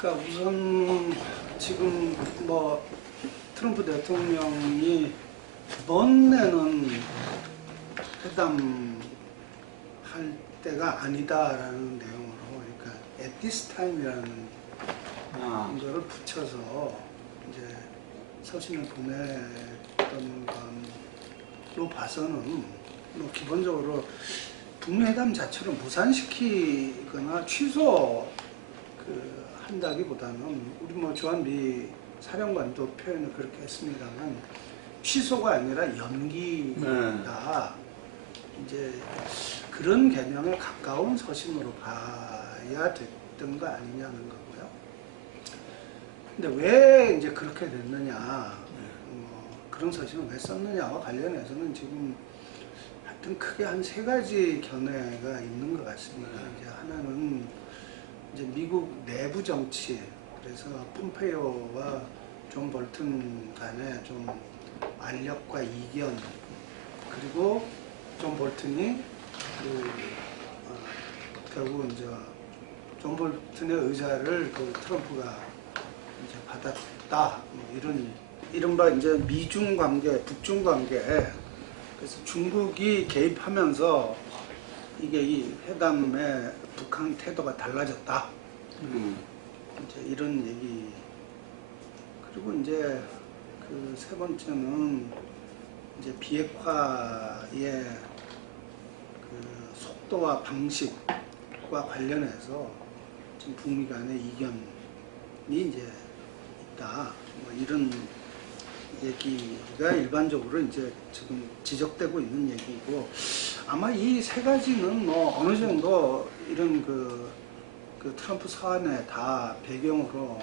그러니까 우선 지금 뭐 트럼프 대통령이 이번에는 회담할 때가 아니다라는 내용으로, 그러니까 at this time이라는 거를 붙여서 이제 서신을 보냈던 걸로 봐서는 뭐 기본적으로 북미 회담 자체를 무산시키거나 한다기보다는 우리 뭐 주한미 사령관도 표현을 그렇게 했습니다만 취소가 아니라 연기다. 이제 그런 개념에 가까운 서신으로 봐야 됐던 거 아니냐는 거고요. 근데 왜 이제 그렇게 됐느냐, 그런 서신을 왜 썼느냐와 관련해서는 지금 하여튼 크게 한 세 가지 견해가 있는 것 같습니다. 이제 하나는 이제 미국 내부 정치, 그래서 폼페이오와 존 볼튼 간의 좀 알력과 이견, 그리고 존 볼튼이 결국은 이제 존 볼튼의 의사를 트럼프가 이제 받았다, 뭐 이른바 이제 미중 관계, 북중 관계, 그래서 중국이 개입하면서 이게 이 회담에 북한 태도가 달라졌다. 이제 이런 얘기. 그리고 이제 그 세 번째는 이제 비핵화의 그 속도와 방식과 관련해서 지금 북미 간의 이견이 이제 있다. 뭐 이런 얘기가 일반적으로 이제 지금 지적되고 있는 얘기고, 아마 이 세 가지는 뭐 어느 정도 이런 그 트럼프 사안에 다 배경으로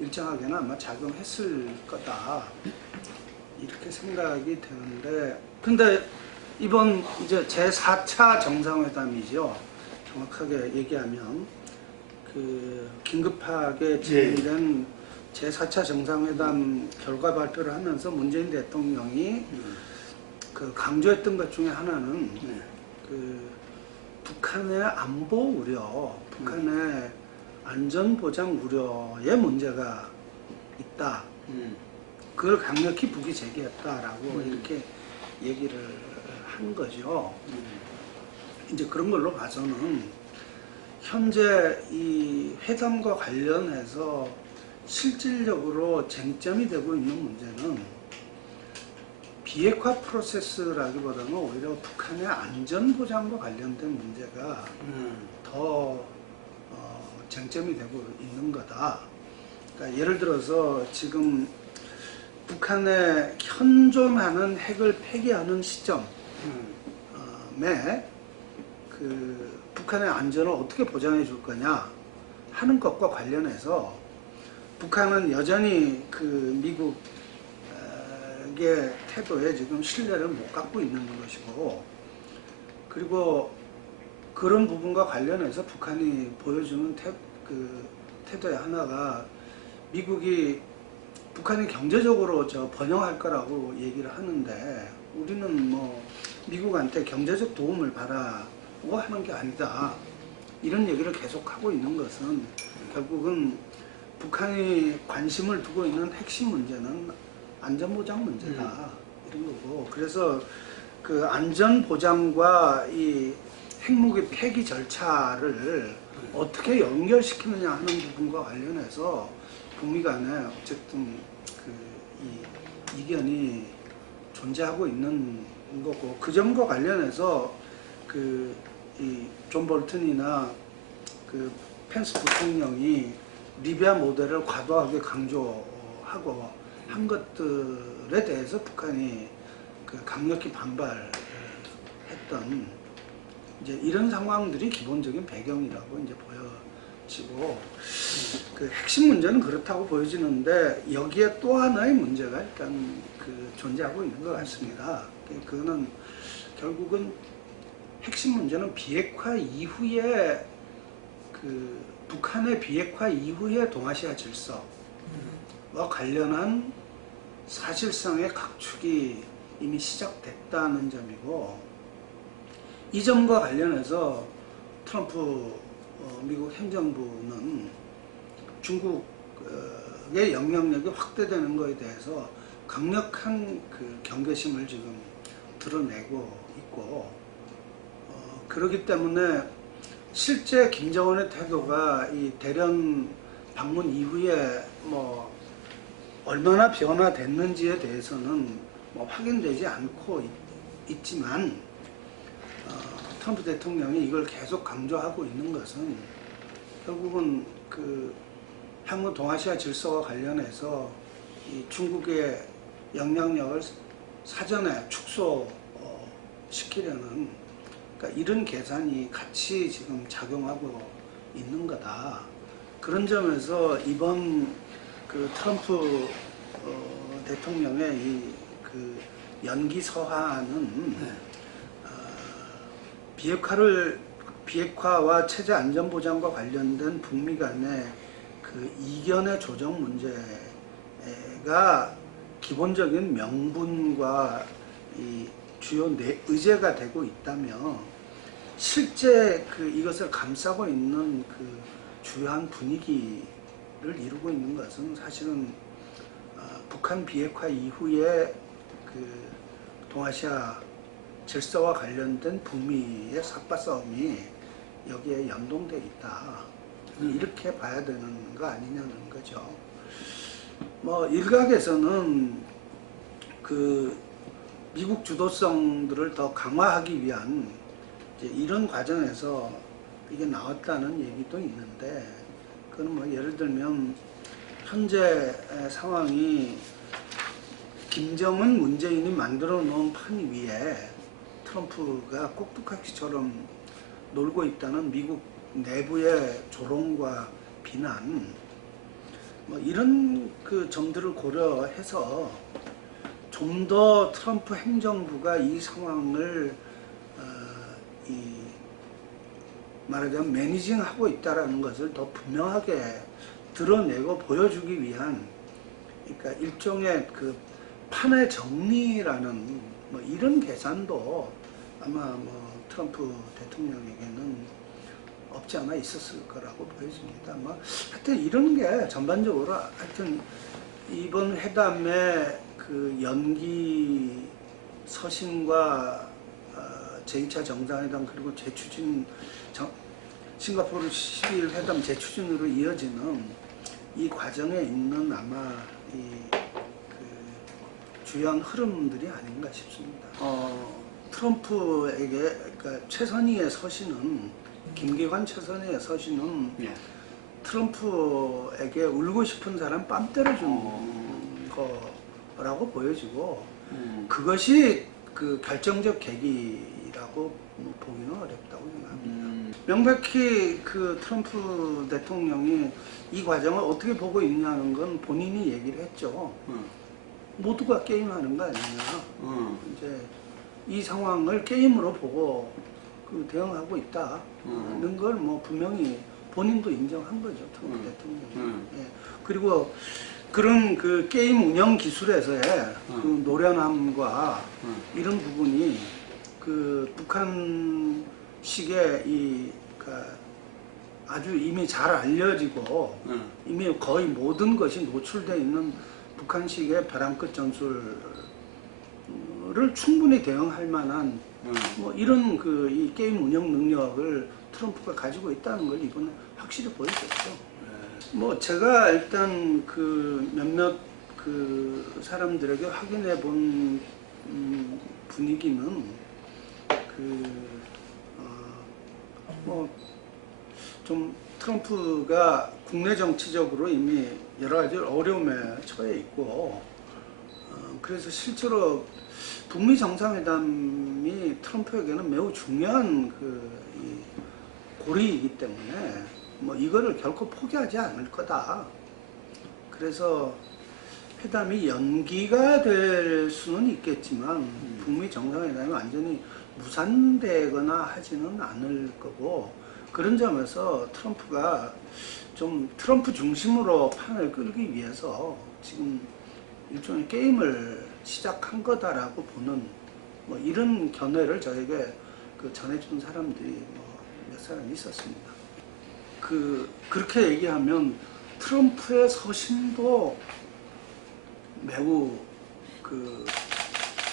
일정하게는 아마 작용했을 거다, 이렇게 생각이 되는데, 근데 이번 이제 제4차 정상회담이죠. 정확하게 얘기하면 그 긴급하게 진행된 제4차 정상회담 결과 발표를 하면서 문재인 대통령이 그 강조했던 것 중에 하나는 그 북한의 안보 우려, 북한의 안전보장 우려에 문제가 있다. 그걸 강력히 북이 제기했다라고 이렇게 얘기를 한 거죠. 이제 그런 걸로 봐서는 현재 이 회담과 관련해서 실질적으로 쟁점이 되고 있는 문제는 비핵화 프로세스라기보다는 오히려 북한의 안전보장과 관련된 문제가 더 쟁점이 되고 있는 거다. 그러니까 예를 들어서 지금 북한의 현존하는 핵을 폐기하는 시점에 그 북한의 안전을 어떻게 보장해 줄 거냐 하는 것과 관련해서 북한은 여전히 그 미국의 태도에 지금 신뢰를 못 갖고 있는 것이고, 그리고 그런 부분과 관련해서 북한이 보여주는 태도의 하나가 미국이 북한이 경제적으로 번영할 거라고 얘기를 하는데, 우리는 뭐 미국한테 경제적 도움을 바라고 하는 게 아니다, 이런 얘기를 계속하고 있는 것은 결국은 북한이 관심을 두고 있는 핵심 문제는 안전보장 문제다, 이런 거고, 그래서 그 안전보장과 이 핵무기 폐기 절차를 어떻게 연결시키느냐 하는 부분과 관련해서 북미 간에 어쨌든 이 이견이 존재하고 있는 거고, 그 점과 관련해서 이 존 볼튼이나 그 펜스 부통령이 리비아 모델을 과도하게 강조하고 한 것들에 대해서 북한이 강력히 반발했던 이제 이런 상황들이 기본적인 배경이라고 이제 보여지고, 그 핵심 문제는 그렇다고 보여지는데 여기에 또 하나의 문제가 일단 존재하고 있는 것 같습니다. 그거는 결국은 핵심 문제는 비핵화 이후에 북한의 비핵화 이후의 동아시아 질서와 관련한 사실상의 각축이 이미 시작됐다는 점이고, 이 점과 관련해서 트럼프 미국 행정부는 중국의 영향력이 확대되는 것에 대해서 강력한 그 경계심을 지금 드러내고 있고, 그렇기 때문에 실제 김정은의 태도가 이 대련 방문 이후에 뭐 얼마나 변화됐는지에 대해서는 뭐 확인되지 않고 있지만, 트럼프 대통령이 이걸 계속 강조하고 있는 것은 결국은 그 향후 동아시아 질서와 관련해서 이 중국의 영향력을 사전에 축소시키려는, 그러니까 이런 계산이 같이 지금 작용하고 있는 거다. 그런 점에서 이번 그 트럼프 대통령의 이 그 연기 서한은 비핵화와 체제 안전 보장과 관련된 북미 간의 그 이견의 조정 문제가 기본적인 명분과 이 주요 의제가 되고 있다며, 실제 그 이것을 감싸고 있는 그 주요한 분위기를 이루고 있는 것은 사실은 북한 비핵화 이후에 그 동아시아 질서와 관련된 북미의 삭바 싸움이 여기에 연동돼 있다. 이렇게 봐야 되는 거 아니냐는 거죠. 뭐 일각에서는 그 미국 주도성들을 더 강화하기 위한 이제 이런 과정에서 이게 나왔다는 얘기도 있는데, 그건 뭐 예를 들면 현재 상황이 김정은 문재인이 만들어 놓은 판 위에 트럼프가 꼭두각시처럼 놀고 있다는 미국 내부의 조롱과 비난, 뭐 이런 그 점들을 고려해서 좀 더 트럼프 행정부가 이 상황을 말하자면 매니징하고 있다라는 것을 더 분명하게 드러내고 보여주기 위한, 그러니까 일종의 그 판의 정리라는 뭐 이런 계산도 아마 뭐 트럼프 대통령에게는 없지 않아 있었을 거라고 보여집니다. 뭐 하여튼 이런 게 전반적으로 하여튼 이번 회담의 그 연기 서신과 제2차 정상회담 그리고 재추진 싱가포르 11 회담 재추진으로 이어지는 이 과정에 있는 아마 그 주요한 흐름들이 아닌가 싶습니다. 트럼프에게 그러니까 최선희의 서신은, 김기관 최선희의 서신은 트럼프에게 울고 싶은 사람 뺨 때려준 거라고 보여지고, 그것이 그 결정적 계기라고 보기는 어렵다고 생각합니다. 명백히 그 트럼프 대통령이 이 과정을 어떻게 보고 있냐는 건 본인이 얘기를 했죠. 모두가 게임하는 거 아니냐. 이제 이 상황을 게임으로 보고 그 대응하고 있다는 걸 뭐 분명히 본인도 인정한 거죠, 트럼프 대통령이. 예. 그리고 그런 그 게임 운영 기술에서의 그 노련함과 이런 부분이 그 북한식의 아주 이미 잘 알려지고 이미 거의 모든 것이 노출되어 있는 북한식의 벼랑 끝 전술을 충분히 대응할 만한 뭐 이런 그 이 게임 운영 능력을 트럼프가 가지고 있다는 걸 이번에 확실히 보여줬죠. 뭐 제가 일단 그 몇몇 그 사람들에게 확인해 본 분위기는 뭐 좀 트럼프가 국내 정치적으로 이미 여러 가지 어려움에 처해 있고, 그래서 실제로 북미 정상회담이 트럼프에게는 매우 중요한 이 고리이기 때문에 뭐 이거를 결코 포기하지 않을 거다. 그래서 회담이 연기가 될 수는 있겠지만 북미 정상회담이 완전히 무산되거나 하지는 않을 거고, 그런 점에서 트럼프가 좀 트럼프 중심으로 판을 끌기 위해서 지금 일종의 게임을 시작한 거다라고 보는 뭐 이런 견해를 저에게 그 전해준 사람들이 뭐 몇 사람 있었습니다. 그렇게 얘기하면 트럼프의 서신도 매우 그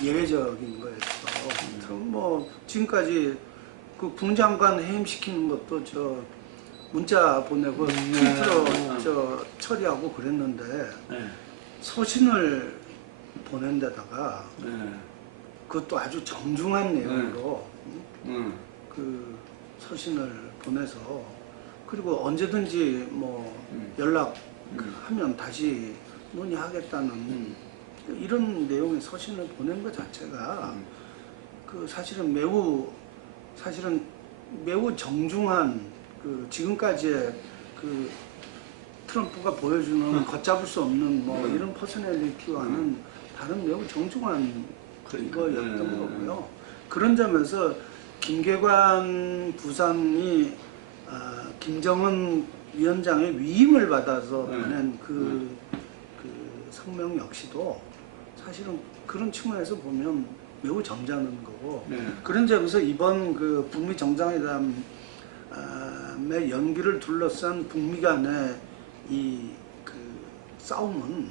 예외적인 거였어. 뭐 지금까지 그 국무장관 해임시키는 것도 저 문자 보내고 트위터로 저 처리하고 그랬는데 서신을 보낸 데다가 그것도 아주 정중한 내용으로 그 서신을 보내서 그리고 언제든지 뭐 연락하면 다시 논의하겠다는 이런 내용의 서신을 보낸 것 자체가 그 사실은 매우 정중한 그 지금까지의 그 트럼프가 보여주는 걷잡을 수 없는 뭐 이런 퍼스널리티와는 다른 매우 정중한 거였던 거고요. 그런 점에서 김계관 부상이 김정은 위원장의 위임을 받아서 보낸 그 성명 역시도 사실은 그런 측면에서 보면 매우 점잖은 거고 그런 점에서 이번 그 북미 정상회담의 연기를 둘러싼 북미 간의 이 그 싸움은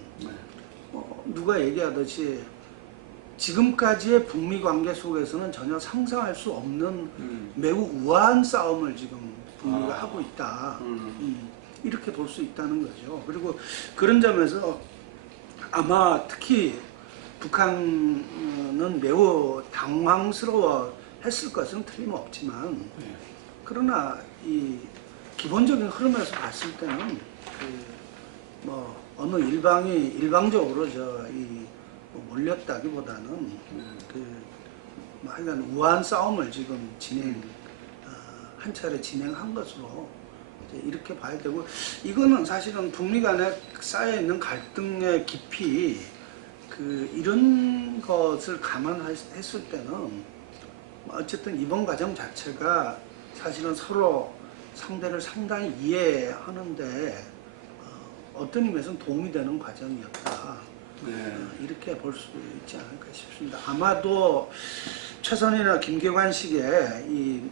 누가 얘기하듯이 지금까지의 북미 관계 속에서는 전혀 상상할 수 없는 매우 우아한 싸움을 지금 북미가 하고 있다. 이렇게 볼 수 있다는 거죠. 그리고 그런 점에서 아마 특히 북한은 매우 당황스러워 했을 것은 틀림없지만 그러나 이 기본적인 흐름에서 봤을 때는 뭐 어느 일방이 일방적으로 뭐 몰렸다기보다는 뭐 하여간 우아한 싸움을 지금 한 차례 진행한 것으로 이렇게 봐야 되고 이거는 사실은 북미 간에 쌓여 있는 갈등의 깊이 이런 것을 감안했을 때는 어쨌든 이번 과정 자체가 사실은 서로 상대를 상당히 이해하는데 어떤 의미에서는 도움이 되는 과정이었다. 이렇게 볼 수 있지 않을까 싶습니다. 아마도 최선희나 김계관식의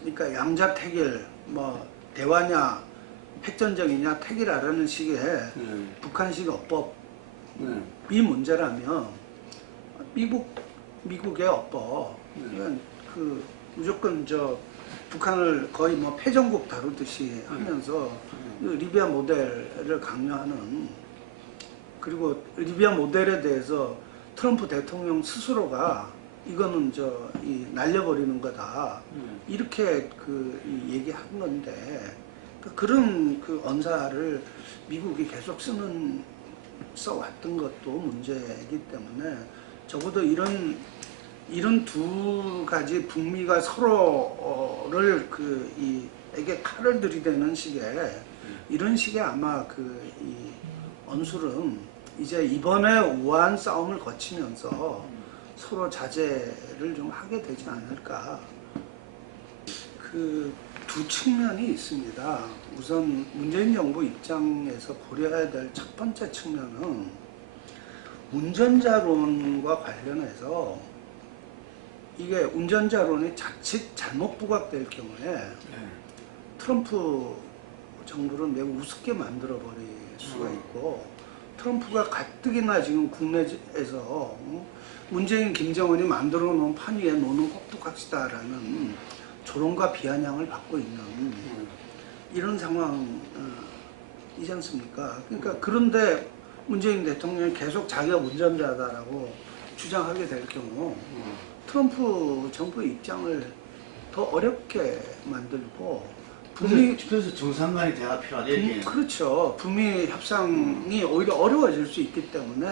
그러니까 양자택일, 뭐 대화냐 핵전쟁이냐 택이라는 식의 북한식 어법이 문제라면 미국의 어법, 그 무조건 북한을 거의 뭐 패전국 다루듯이 하면서 리비아 모델을 강요하는 그리고 리비아 모델에 대해서 트럼프 대통령 스스로가 이거는 날려버리는 거다 이렇게 얘기한 건데 그런 언사를 미국이 계속 써왔던 것도 문제이기 때문에 적어도 이런 두 가지 북미가 서로를 에게 칼을 들이대는 식의 이런 식의 아마 이 언술은 이제 이번에 우아한 싸움을 거치면서 서로 자제를 좀 하게 되지 않을까. 두 측면이 있습니다. 우선 문재인 정부 입장에서 고려해야 될 첫 번째 측면은 운전자론과 관련해서 이게 운전자론이 자칫 잘못 부각될 경우에 트럼프 정부를 매우 우습게 만들어 버릴 수가 있고 트럼프가 가뜩이나 지금 국내에서 문재인, 김정은이 만들어 놓은 판 위에 노는 꼭두각시다라는 조롱과 비아냥을 받고 있는 이런 상황이지 않습니까? 그러니까 그런데 문재인 대통령이 계속 자기가 운전자다라고 주장하게 될 경우 트럼프 정부의 입장을 더 어렵게 만들고 그래서 정상 간의 대화가 필요하대. 그렇죠. 북미 협상이 오히려 어려워질 수 있기 때문에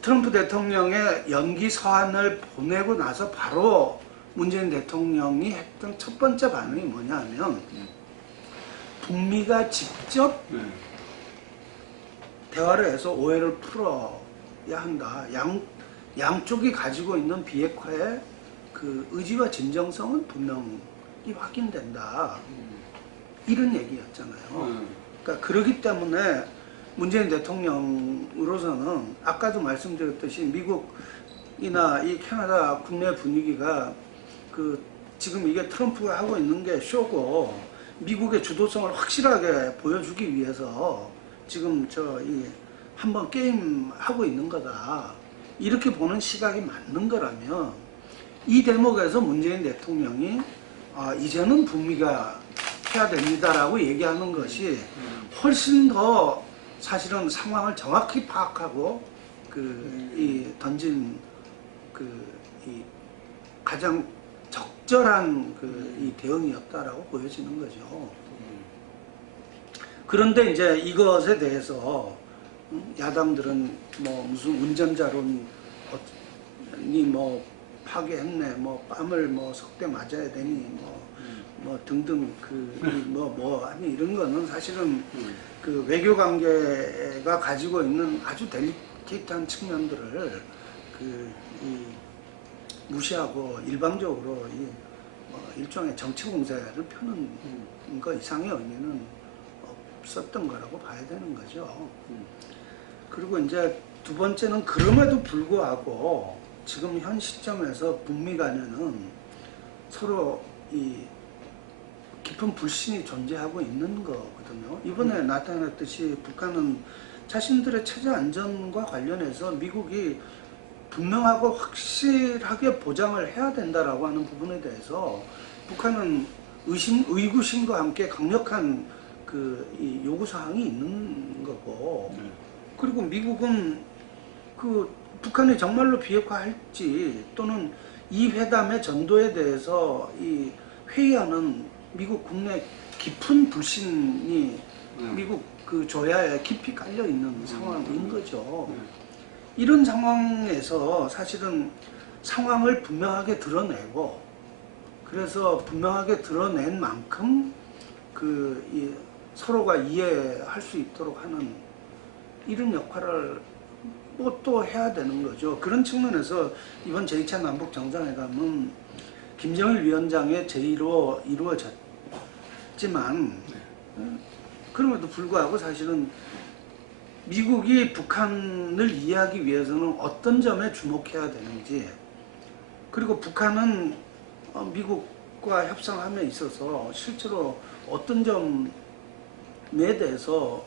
트럼프 대통령의 연기 서한을 보내고 나서 바로 문재인 대통령이 했던 첫 번째 반응이 뭐냐 하면 북미가 직접 대화를 해서 오해를 풀어야 한다. 양쪽이 가지고 있는 비핵화의 의지와 진정성은 분명히 확인된다. 이런 얘기였잖아요. 그러니까 그러기 때문에 문재인 대통령으로서는 아까도 말씀드렸듯이 미국이나 이 캐나다 국내 분위기가 지금 이게 트럼프가 하고 있는 게 쇼고 미국의 주도성을 확실하게 보여주기 위해서 지금 이 한번 게임 하고 있는 거다. 이렇게 보는 시각이 맞는 거라면 이 대목에서 문재인 대통령이 이제는 북미가 해야 됩니다라고 얘기하는 것이 훨씬 더 사실은 상황을 정확히 파악하고 이 던진 이 가장 적절한 이 대응이었다라고 보여지는 거죠. 그런데 이제 이것에 대해서 야당들은 뭐 무슨 운전자론이 뭐 파괴했네, 뭐 뺨을 뭐 석대 맞아야 되니 뭐 등등 아니 이런 거는 사실은 그 외교 관계가 가지고 있는 아주 델리케이트한 측면들을 이 무시하고 일방적으로 일종의 정치 공세를 펴는 거 이상의 의미는 없었던 거라고 봐야 되는 거죠. 그리고 이제 두 번째는 그럼에도 불구하고 지금 현 시점에서 북미 간에는 서로 이 깊은 불신이 존재하고 있는 거거든요. 이번에 나타났듯이 북한은 자신들의 체제 안전과 관련해서 미국이 분명하고 확실하게 보장을 해야 된다라고 하는 부분에 대해서 북한은 의구심과 함께 강력한 이 요구사항이 있는 거고, 그리고 미국은 북한이 정말로 비핵화할지 또는 이 회담의 전도에 대해서 이 회의하는 미국 국내 깊은 불신이 미국 조야에 깊이 깔려 있는 상황인 거죠. 이런 상황에서 사실은 상황을 분명하게 드러내고, 그래서 분명하게 드러낸 만큼 이 서로가 이해할 수 있도록 하는 이런 역할을 뭐 또 해야 되는 거죠. 그런 측면에서 이번 제2차 남북 정상회담은 김정일 위원장의 제의로 이루어졌지만 그럼에도 불구하고 사실은 미국이 북한을 이해하기 위해서는 어떤 점에 주목해야 되는지, 그리고 북한은 미국과 협상함에 있어서 실제로 어떤 점에 대해서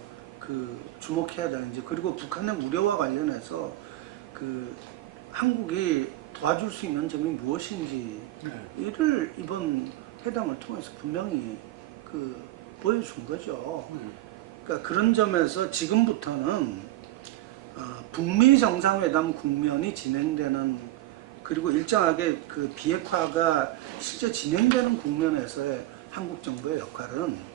주목해야 되는지, 그리고 북한의 우려와 관련해서 한국이 도와줄 수 있는 점이 무엇인지를 이번 회담을 통해서 분명히 보여준 거죠. 그러니까 그런 점에서 지금부터는 북미 정상회담 국면이 진행되는, 그리고 일정하게 비핵화가 실제 진행되는 국면에서의 한국 정부의 역할은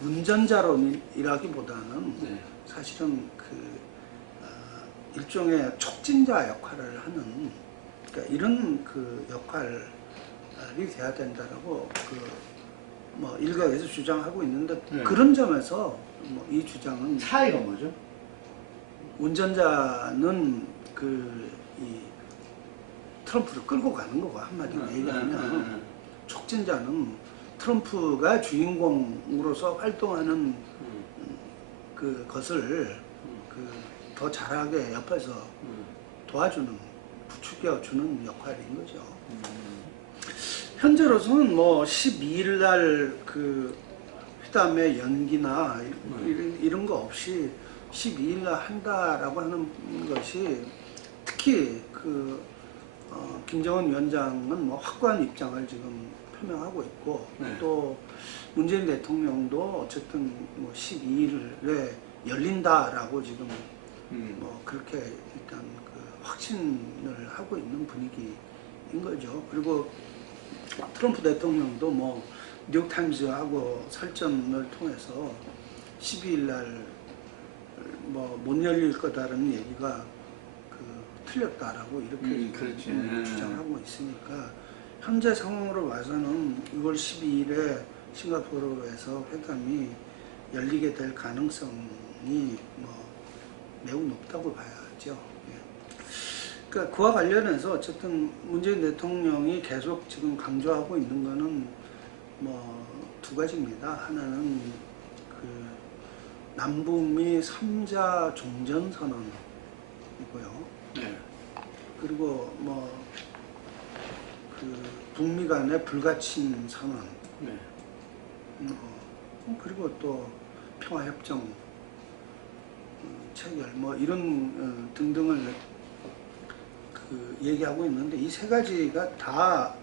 운전자론이라기보다는 사실은 일종의 촉진자 역할을 하는, 그러니까 이런 역할이 돼야 된다라고 뭐 일각에서 주장하고 있는데, 그런 점에서 이 주장은 차이가 뭐죠? 운전자는 이 트럼프를 끌고 가는 거고, 한마디로 얘기하면 촉진자는 트럼프가 주인공으로서 활동하는 것을 더 잘하게 옆에서 도와주는, 부추겨주는 역할인 거죠. 현재로서는 뭐 12일 날 회담의 연기나 이런 거 없이 12일 날 한다라고 하는 것이, 특히 김정은 위원장은 뭐 확고한 입장을 지금 표명하고 있고, 또 문재인 대통령도 어쨌든 뭐 12일에 열린다라고 지금 뭐 그렇게 일단 확신을 하고 있는 분위기인 거죠. 그리고 트럼프 대통령도 뭐 뉴욕타임즈하고 설전을 통해서 12일 날 뭐 못 열릴 거다라는 얘기가 틀렸다라고 이렇게 그렇지. 주장하고 있으니까, 현재 상황으로 봐서는 6월 12일에 싱가포르에서 회담이 열리게 될 가능성이 뭐 매우 높다고 봐야죠. 그러니까 그와 관련해서 어쨌든 문재인 대통령이 계속 지금 강조하고 있는 거는 뭐 두 가지입니다. 하나는 남북미 3자 종전선언이고요. 그리고 뭐 북미 간의 불가침 선언, 그리고 또 평화협정 체결 뭐 이런 등등을 얘기하고 있는데 이 세 가지가 다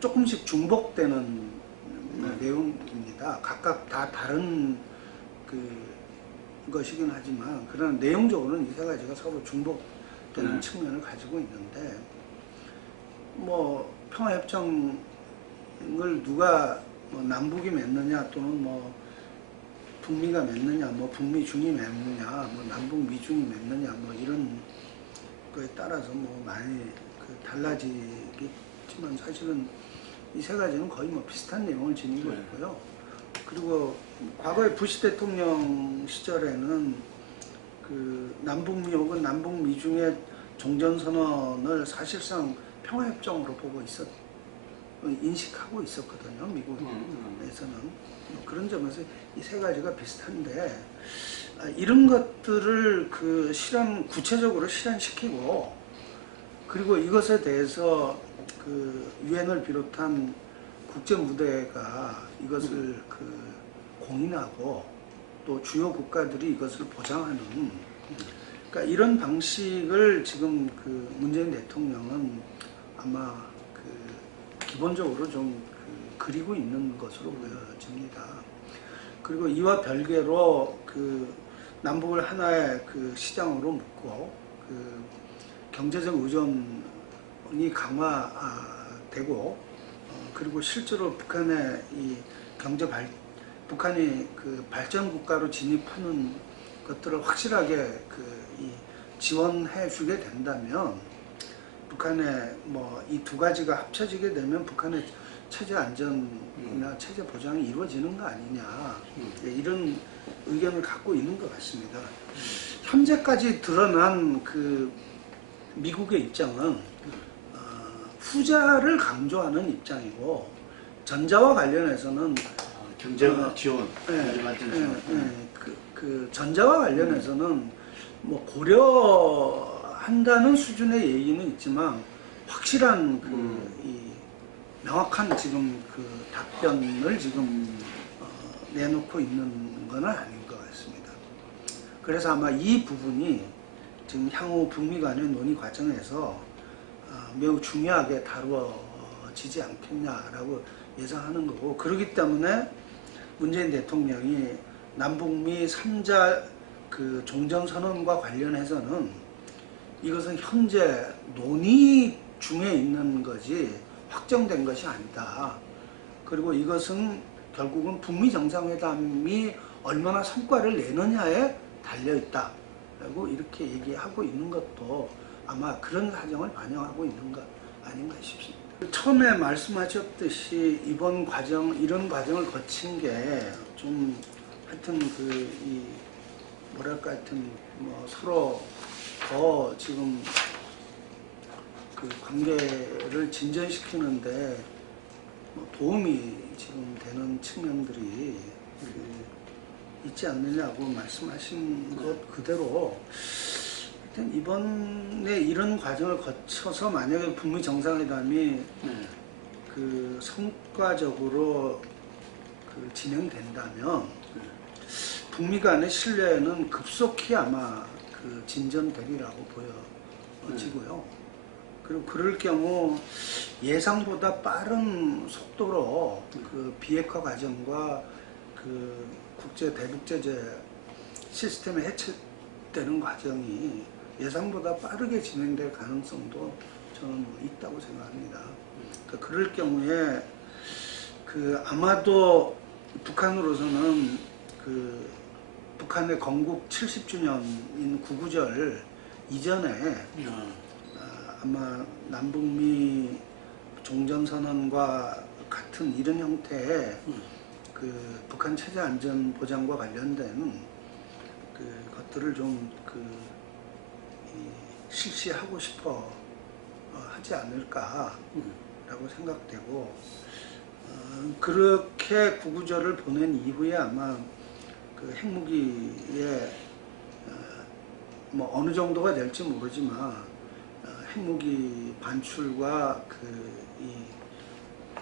조금씩 중복되는 내용입니다. 각각 다 다른 것이긴 하지만 그러나 내용적으로는 이 세 가지가 서로 중복되는 측면을 가지고 있는데 뭐 평화협정을 누가 뭐 남북이 맺느냐 또는 뭐 북미가 맺느냐 뭐 북미 중이 맺느냐 뭐 남북 미중이 맺느냐 뭐 이런 거에 따라서 뭐 많이 달라지겠지만 사실은 이 세 가지는 거의 뭐 비슷한 내용을 지니고 있고요. 그리고 과거에 부시 대통령 시절에는 남북미 혹은 남북미중의 종전선언을 사실상 평화협정으로 보고 인식하고 있었거든요. 미국에서는. 그런 점에서 이 세 가지가 비슷한데 이런 것들을 구체적으로 실현시키고 그리고 이것에 대해서 유엔을 비롯한 국제 무대가 이것을 공인하고 또 주요 국가들이 이것을 보장하는 그러니까 이런 방식을 지금 문재인 대통령은 아마 기본적으로 좀 그리고 있는 것으로 보여집니다. 그리고 이와 별개로 남북을 하나의 시장으로 묶고 경제적 의존이 강화되고 그리고 실제로 북한의 북한이 발전 국가로 진입하는 것들을 확실하게 지원해 주게 된다면 북한의 뭐 이 두 가지가 합쳐지게 되면 북한의 체제 안전이나 체제 보장이 이루어지는 거 아니냐 이런 의견을 갖고 있는 것 같습니다. 현재까지 드러난 미국의 입장은 후자를 강조하는 입장이고 전자와 관련해서는 경제가 지원, 경제 발전 지원. 전자와 관련해서는 뭐 고려한다는 수준의 얘기는 있지만 확실한 명확한 지금 답변을 지금 내놓고 있는 건 아닌 것 같습니다. 그래서 아마 이 부분이 지금 향후 북미 간의 논의 과정에서 매우 중요하게 다루어지지 않겠냐라고 예상하는 거고 그렇기 때문에 문재인 대통령이 남북미 3자 종전선언과 관련해서는 이것은 현재 논의 중에 있는 거지 확정된 것이 아니다. 그리고 이것은 결국은 북미 정상회담이 얼마나 성과를 내느냐에 달려있다. 라고 이렇게 얘기하고 있는 것도 아마 그런 사정을 반영하고 있는 것 아닌가 싶습니다. 처음에 말씀하셨듯이 이런 과정을 거친 게 좀 하여튼 뭐랄까 하여튼 뭐 서로 더 지금 관계를 진전시키는데 뭐 도움이 지금 되는 측면들이 있지 않느냐고 말씀하신 것 그대로 하여튼 이번에 이런 과정을 거쳐서 만약에 북미 정상회담이 성과적으로 진행된다면 북미 간의 신뢰는 급속히 아마 진전되리라고 보여지고요. 그리고 그럴 경우 예상보다 빠른 속도로 비핵화 과정과 국제 대북제재 시스템에 해체되는 과정이 예상보다 빠르게 진행될 가능성도 저는 있다고 생각합니다. 그러니까 그럴 경우에 아마도 북한으로서는 북한의 건국 70주년인 구구절 이전에 아마 남북미 종전선언과 같은 이런 형태의 북한 체제 안전 보장과 관련된 것들을 좀 실시하고 싶어 하지 않을까라고 생각되고 그렇게 구구절을 보낸 이후에 아마 핵무기의 뭐 어느 정도가 될지 모르지만 핵무기 반출과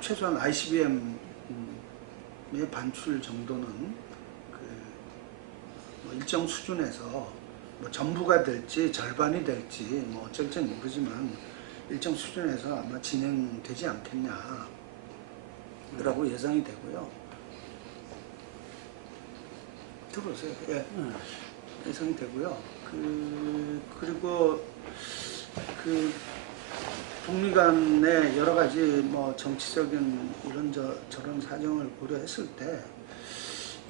최소한 ICBM 반출 정도는 뭐 일정 수준에서 뭐 전부가 될지 절반이 될지 뭐 어쩔지 모르지만 일정 수준에서 아마 진행되지 않겠냐라고 예상이 되고요. 들어보세요. 예. 예상이 되고요. 그리고 북미 간의 여러 가지 뭐 정치적인 이런저런 사정을 고려했을 때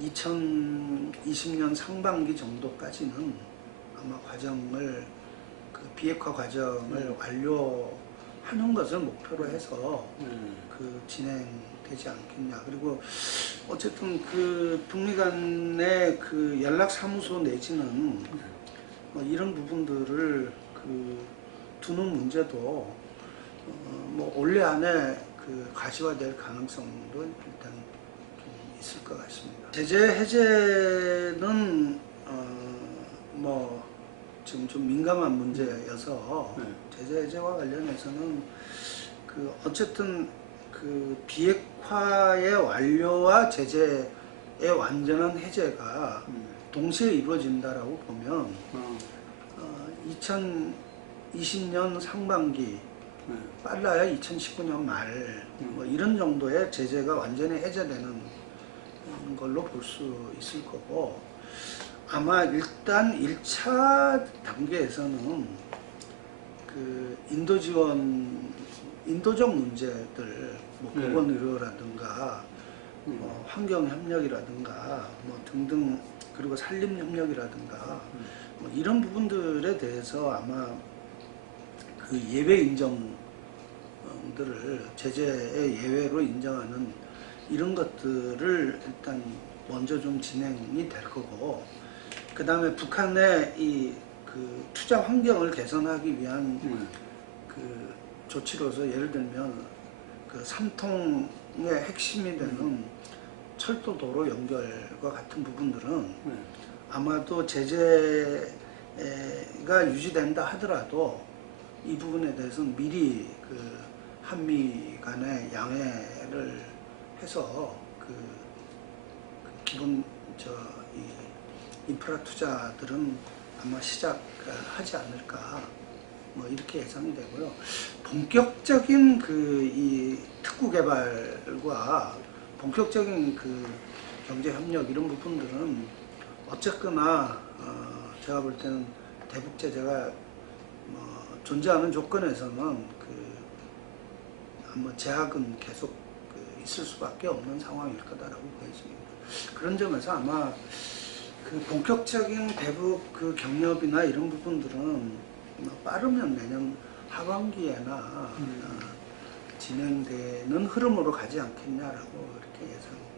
2020년 상반기 정도까지는 아마 비핵화 과정을 완료하는 것을 목표로 해서 진행되지 않겠냐. 그리고 어쨌든 북미 간의 연락사무소 내지는 뭐 이런 부분들을 두는 문제도 뭐 올해 안에 가시화될 가능성도 일단 좀 있을 것 같습니다. 제재 해제는 뭐 지금 좀 민감한 문제여서 제재 해제와 관련해서는 어쨌든 비핵화의 완료와 제재의 완전한 해제가 동시에 이루어진다라고 보면 2020년 상반기 빨라야 2019년 말 뭐 이런 정도의 제재가 완전히 해제되는 걸로 볼 수 있을 거고, 아마 일단 1차 단계에서는 인도적 문제들, 뭐 보건 의료라든가 환경 협력이라든가 뭐 등등, 그리고 산림 협력이라든가 뭐 이런 부분들에 대해서 아마 예외 인정들을 제재의 예외로 인정하는 이런 것들을 일단 먼저 좀 진행이 될 거고, 그 다음에 북한의 투자 환경을 개선하기 위한 조치로서 예를 들면 삼통의 핵심이 되는 철도 도로 연결과 같은 부분들은 아마도 제재가 유지된다 하더라도 이 부분에 대해서는 미리 한미 간의 양해를 해서 기본 이 인프라 투자들은 아마 시작하지 않을까 뭐 이렇게 예상이 되고요. 본격적인 이 특구 개발과 본격적인 경제 협력 이런 부분들은 어쨌거나 제가 볼 때는 대북 제재가 존재하는 조건에서는 아마 제약은 계속 있을 수밖에 없는 상황일 거다라고 보여집니다. 그런 점에서 아마 본격적인 대북 경협이나 이런 부분들은 빠르면 내년 하반기에나 진행되는 흐름으로 가지 않겠냐라고 이렇게 예상합니다.